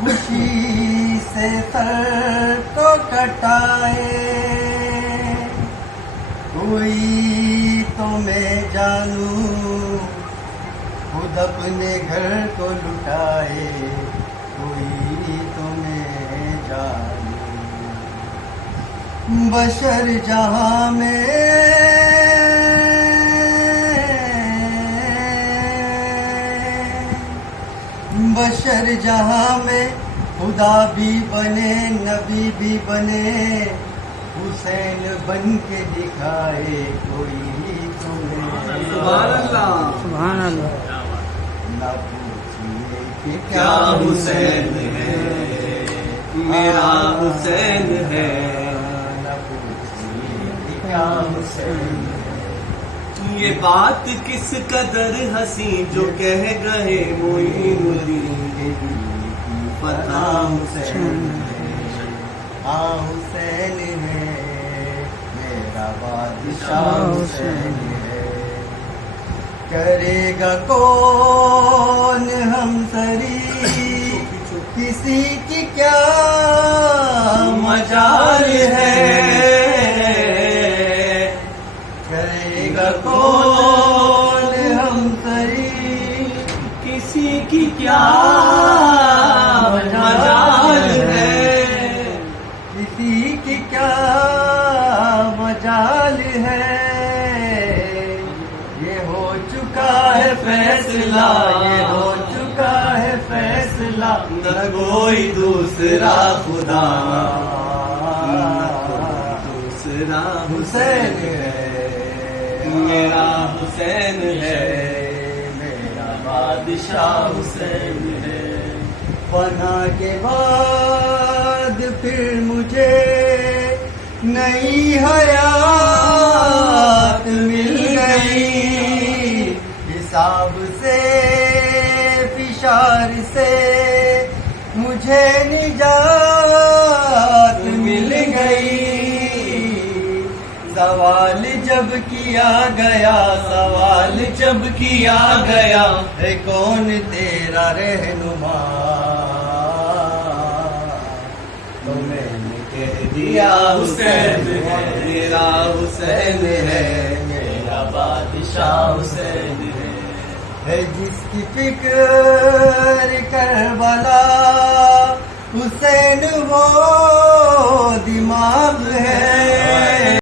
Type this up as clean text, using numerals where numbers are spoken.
خوشی سے سر تو کٹائے، کوئی تو میں جانوں خود اپنے گھر کو لٹائے، کوئی تو میں جانوں بشر جہاں میں بشر جہاں میں خدا بھی بنے نبی بھی بنے، حسین بن کے دکھائے کوئی تمہیں۔ سبحان اللہ سبحان اللہ۔ نہ پوچھیے کہ کیا حسین ہے، میرا حسین ہے، نہ پوچھیے کہ کیا حسین ہے۔ یہ بات کس قدر ہنسی جو کہہ گئے معین الدین کے دل کی پتہ حسین ہے۔ ہاں حسین ہے میرا بادشاہ حسین ہے، کرے گا کون ہم سری کسی کی کیا مجال ہے، کرے گا کون ہم سری کسی کی کیا مجال ہے، کسی کی کیا مجال ہے۔ یہ ہو چکا ہے فیصلہ، یہ ہو چکا ہے فیصلہ، نہ کوئی دوسرا خدا، نہ کوئی دوسرا حسین حسین ہے میرا حسین ہے، میرا بادشاہ حسین ہے۔ فنا کے بعد پھر مجھے نئی حیات مل گئی، حساب سے فشار سے مجھے نجات مل گئی۔ سوال جب کیا گیا، سوال جب کیا گیا، ہے کون تیرا رہنما، تو میں نے کہہ دیا حسین ہے، میرا حسین ہے، میرا بادشاہ حسین ہے جس کی فکر کربلا حسین وہ دماغ ہے۔